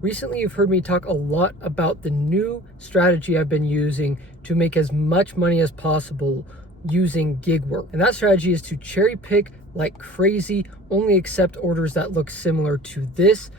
Recently, you've heard me talk a lot about the new strategy I've been using to make as much money as possible using gig work. And that strategy is to cherry pick like crazy, only accept orders that look similar to this.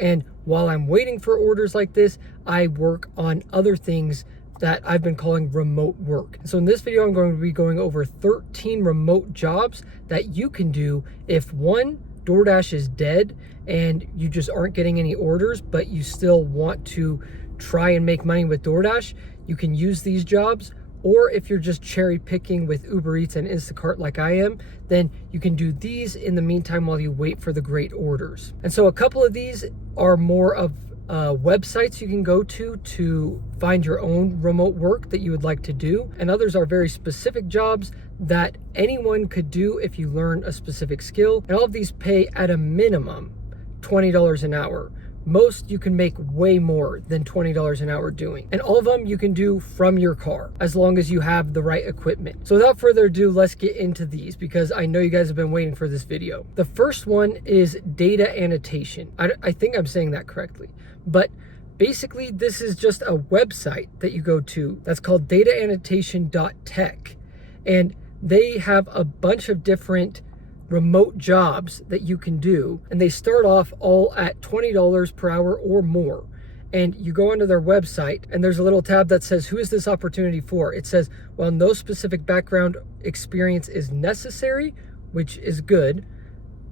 And while I'm waiting for orders like this, I work on other things that I've been calling remote work. So in this video, I'm going to be going over 13 remote jobs that you can do if one, DoorDash is dead and you just aren't getting any orders, but you still want to try and make money with DoorDash, you can use these jobs. Or if you're just cherry picking with Uber Eats and Instacart like I am, then you can do these in the meantime while you wait for the great orders. And so a couple of these are more of websites you can go to find your own remote work that you would like to do. And others are very specific jobs that anyone could do if you learn a specific skill. And all of these pay at a minimum $20 an hour. Most you can make way more than $20 an hour doing. And all of them you can do from your car, as long as you have the right equipment. So without further ado, let's get into these because I know you guys have been waiting for this video. The first one is data annotation. I think I'm saying that correctly. But basically, this is just a website that you go to that's called dataannotation.tech. And they have a bunch of different remote jobs that you can do. And they start off all at $20 per hour or more. And you go onto their website and there's a little tab that says, who is this opportunity for? It says, well, no specific background experience is necessary, which is good.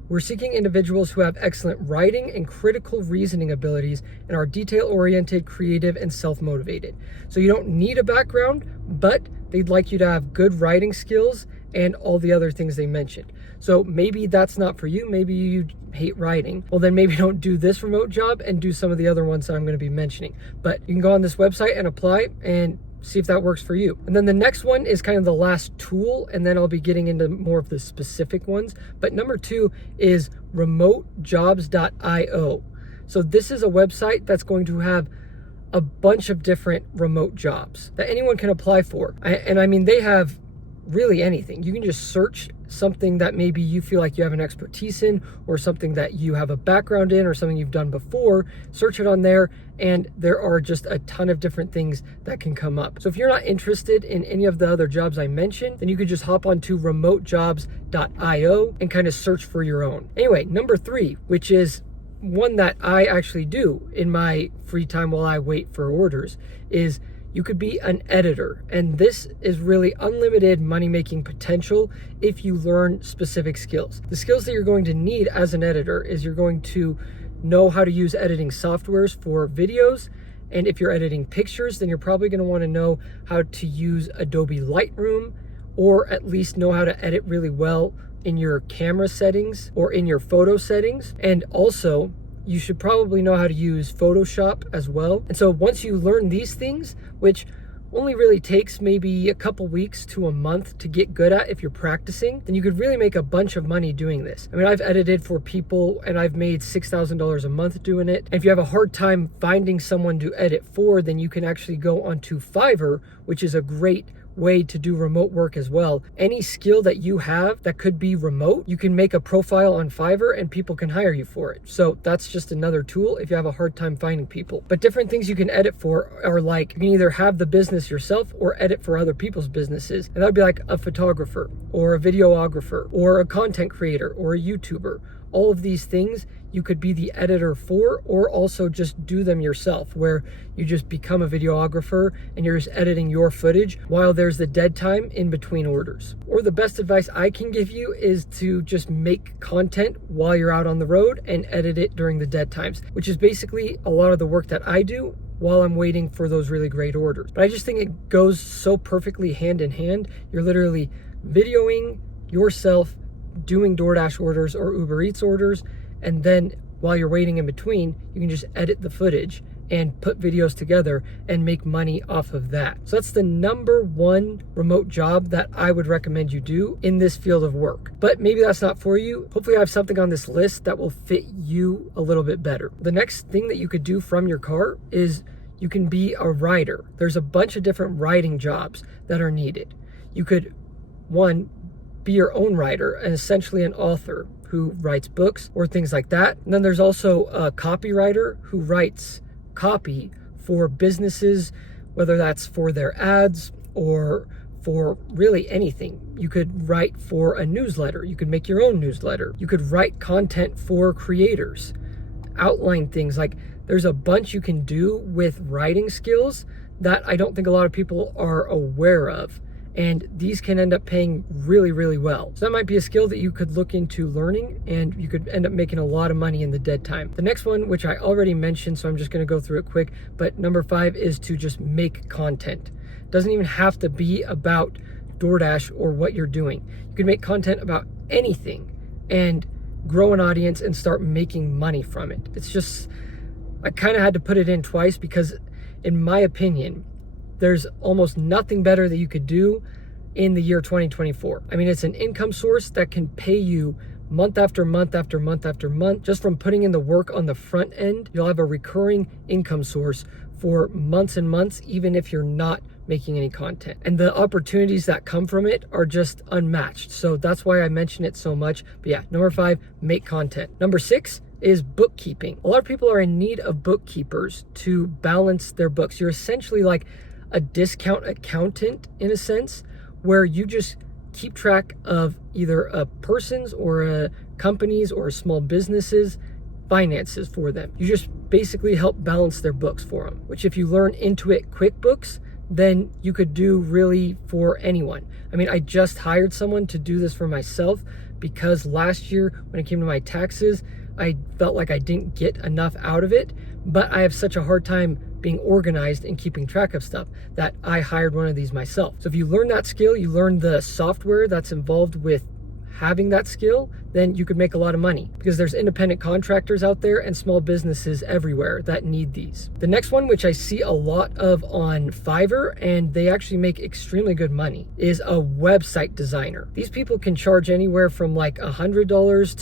We're seeking individuals who have excellent writing and critical reasoning abilities and are detail-oriented, creative, and self-motivated. So you don't need a background, but they'd like you to have good writing skills and all the other things they mentioned. So maybe that's not for you. Maybe you hate writing. Well, then maybe don't do this remote job and do some of the other ones that I'm going to be mentioning. But you can go on this website and apply and see if that works for you. And then the next one is kind of the last tool, and then I'll be getting into more of the specific ones. But number 2 is remotejobs.io. So this is a website that's going to have a bunch of different remote jobs that anyone can apply for. And I mean, they have really anything. You can just search something that maybe you feel like you have an expertise in, or something that you have a background in, or something you've done before. Search it on there, and there are just a ton of different things that can come up. So if you're not interested in any of the other jobs I mentioned, then you could just hop onto remotejobs.io and kind of search for your own. Anyway, number 3, which is one that I actually do in my free time while I wait for orders, is you could be an editor. And this is really unlimited money-making potential if you learn specific skills. The skills that you're going to need as an editor is you're going to know how to use editing softwares for videos. And if you're editing pictures, then you're probably going to want to know how to use Adobe Lightroom, or at least know how to edit really well in your camera settings or in your photo settings. And also, you should probably know how to use Photoshop as well. And so once you learn these things, which only really takes maybe a couple weeks to a month to get good at if you're practicing, then you could really make a bunch of money doing this. I mean, I've edited for people and I've made $6,000 a month doing it. And if you have a hard time finding someone to edit for, then you can actually go onto Fiverr, which is a great way to do remote work as well. Any skill that you have that could be remote, you can make a profile on Fiverr and people can hire you for it. So that's just another tool if you have a hard time finding people. But different things you can edit for are like, you can either have the business yourself or edit for other people's businesses. And that would be like a photographer or a videographer or a content creator or a YouTuber. All of these things you could be the editor for, or also just do them yourself, where you just become a videographer and you're just editing your footage while there's the dead time in between orders. Or the best advice I can give you is to just make content while you're out on the road and edit it during the dead times, which is basically a lot of the work that I do while I'm waiting for those really great orders. But I just think it goes so perfectly hand in hand. You're literally videoing yourself doing DoorDash orders or Uber Eats orders, and then while you're waiting in between, you can just edit the footage and put videos together and make money off of that. So that's the number 1 remote job that I would recommend you do in this field of work. But maybe that's not for you. Hopefully I have something on this list that will fit you a little bit better. The next thing that you could do from your car is you can be a writer. There's a bunch of different writing jobs that are needed. You could, one, be your own writer and essentially an author who writes books or things like that. And then there's also a copywriter who writes copy for businesses, whether that's for their ads or for really anything. You could write for a newsletter. You could make your own newsletter. You could write content for creators, outline things. Like, there's a bunch you can do with writing skills that I don't think a lot of people are aware of. And these can end up paying really, really well. So that might be a skill that you could look into learning, and you could end up making a lot of money in the dead time. The next one, which I already mentioned, so I'm just gonna go through it quick, but number 5 is to just make content. It doesn't even have to be about DoorDash or what you're doing. You can make content about anything and grow an audience and start making money from it. It's just, I kind of had to put it in twice because in my opinion, there's almost nothing better that you could do in the year 2024. I mean, it's an income source that can pay you month after month after month after month. Just from putting in the work on the front end, you'll have a recurring income source for months and months, even if you're not making any content. And the opportunities that come from it are just unmatched. So that's why I mention it so much. But yeah, number 5, make content. Number 6 is bookkeeping. A lot of people are in need of bookkeepers to balance their books. You're essentially like a discount accountant in a sense, where you just keep track of either a person's or a company's or a small business's finances for them. You just basically help balance their books for them, which if you learn Intuit QuickBooks, then you could do really for anyone. I mean, I just hired someone to do this for myself because last year when it came to my taxes, I felt like I didn't get enough out of it, but I have such a hard time being organized and keeping track of stuff that I hired one of these myself. So if you learn that skill, you learn the software that's involved with having that skill, then you could make a lot of money because there's independent contractors out there and small businesses everywhere that need these. The next one, which I see a lot of on Fiverr, and they actually make extremely good money, is a website designer. These people can charge anywhere from like $100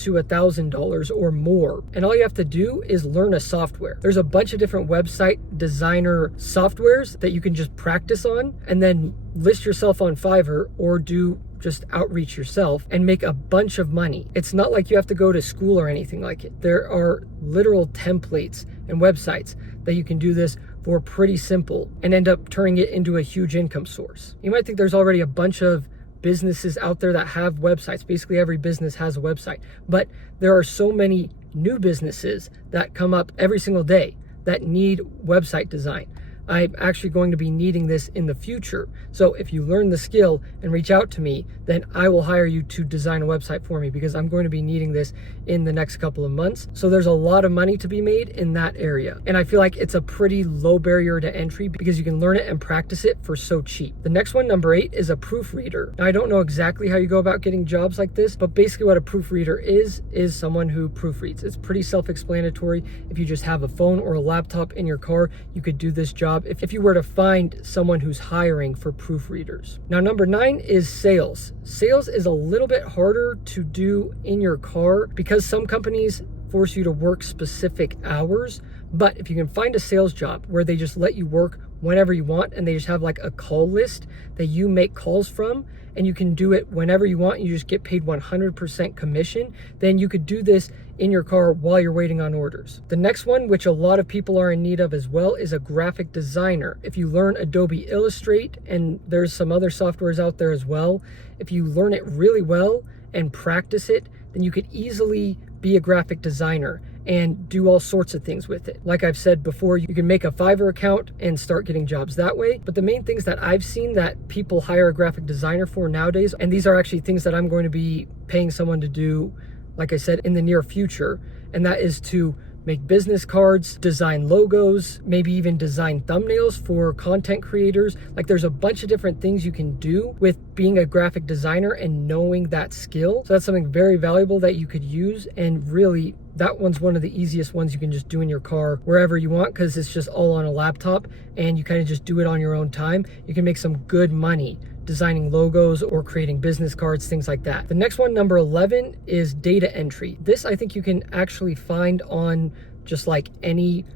to $1,000 or more. And all you have to do is learn a software. There's a bunch of different website designer softwares that you can just practice on and then list yourself on Fiverr or do just outreach yourself and make a bunch of money. It's not like you have to go to school or anything like it. There are literal templates and websites that you can do this for pretty simple and end up turning it into a huge income source. You might think there's already a bunch of businesses out there that have websites. Basically every business has a website, but there are so many new businesses that come up every single day that need website design. I'm actually going to be needing this in the future. So if you learn the skill and reach out to me, then I will hire you to design a website for me because I'm going to be needing this in the next couple of months. So there's a lot of money to be made in that area. And I feel like it's a pretty low barrier to entry because you can learn it and practice it for so cheap. The next one, number 8, is a proofreader. Now, I don't know exactly how you go about getting jobs like this, but basically what a proofreader is someone who proofreads. It's pretty self-explanatory. If you just have a phone or a laptop in your car, you could do this job if you were to find someone who's hiring for proofreaders. Now, number 9 is sales. Sales is a little bit harder to do in your car because some companies force you to work specific hours. But if you can find a sales job where they just let you work whenever you want and they just have like a call list that you make calls from and you can do it whenever you want, you just get paid 100% commission, then you could do this in your car while you're waiting on orders. The next one, which a lot of people are in need of as well, is a graphic designer. If you learn Adobe Illustrate, and there's some other softwares out there as well, if you learn it really well and practice it, then you could easily be a graphic designer and do all sorts of things with it. Like I've said before, you can make a Fiverr account and start getting jobs that way. But the main things that I've seen that people hire a graphic designer for nowadays, and these are actually things that I'm going to be paying someone to do, like I said, in the near future, and that is to make business cards, design logos, maybe even design thumbnails for content creators. Like, there's a bunch of different things you can do with being a graphic designer and knowing that skill. So that's something very valuable that you could use, and really that one's one of the easiest ones you can just do in your car wherever you want because it's just all on a laptop and you kind of just do it on your own time. You can make some good money designing logos or creating business cards, things like that. The next one, number 11, is data entry. This I think you can actually find on just like any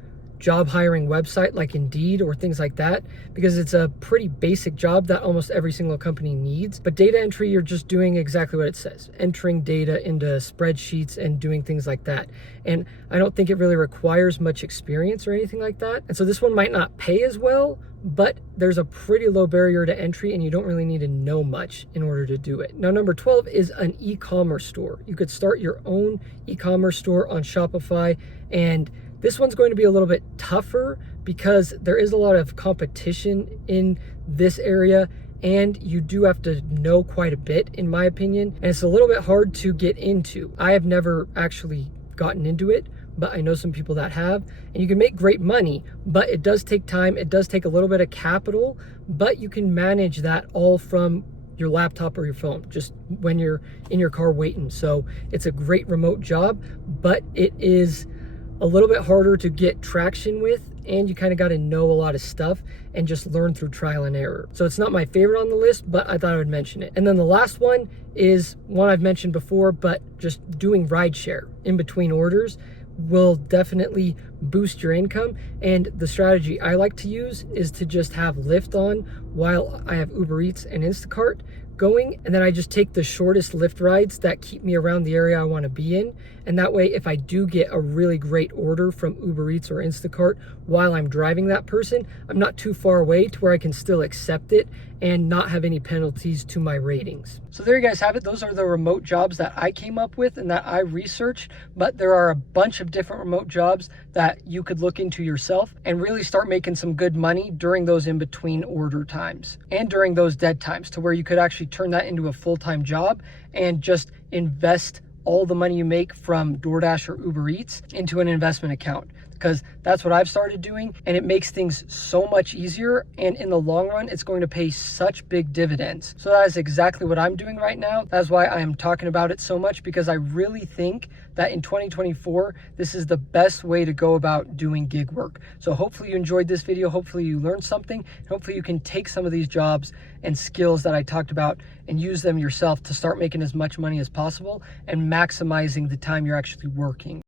job hiring website like Indeed or things like that, because it's a pretty basic job that almost every single company needs. But data entry, you're just doing exactly what it says, entering data into spreadsheets and doing things like that. And I don't think it really requires much experience or anything like that. And so this one might not pay as well, but there's a pretty low barrier to entry and you don't really need to know much in order to do it. Now, number 12 is an e-commerce store. You could start your own e-commerce store on Shopify, and this one's going to be a little bit tougher because there is a lot of competition in this area, and you do have to know quite a bit, in my opinion, and it's a little bit hard to get into. I have never actually gotten into it, but I know some people that have, and you can make great money, but it does take time. It does take a little bit of capital, but you can manage that all from your laptop or your phone, just when you're in your car waiting. So it's a great remote job, but it is a little bit harder to get traction with, and you kind of got to know a lot of stuff and just learn through trial and error. So it's not my favorite on the list, but I thought I would mention it. And then the last one is one I've mentioned before, but just doing rideshare in between orders will definitely boost your income. And the strategy I like to use is to just have Lyft on while I have Uber Eats and Instacart going, and then I just take the shortest Lyft rides that keep me around the area I want to be in. And that way, if I do get a really great order from Uber Eats or Instacart while I'm driving that person, I'm not too far away to where I can still accept it and not have any penalties to my ratings. So there you guys have it. Those are the remote jobs that I came up with and that I researched, but there are a bunch of different remote jobs that you could look into yourself and really start making some good money during those in-between order times and during those dead times, to where you could actually turn that into a full-time job and just invest all the money you make from DoorDash or Uber Eats into an investment account, because that's what I've started doing, and it makes things so much easier, and in the long run it's going to pay such big dividends. So that is exactly what I'm doing right now. That's why I am talking about it so much, because I really think that in 2024 this is the best way to go about doing gig work. So hopefully you enjoyed this video, hopefully you learned something, hopefully you can take some of these jobs and skills that I talked about and use them yourself to start making as much money as possible and maximizing the time you're actually working.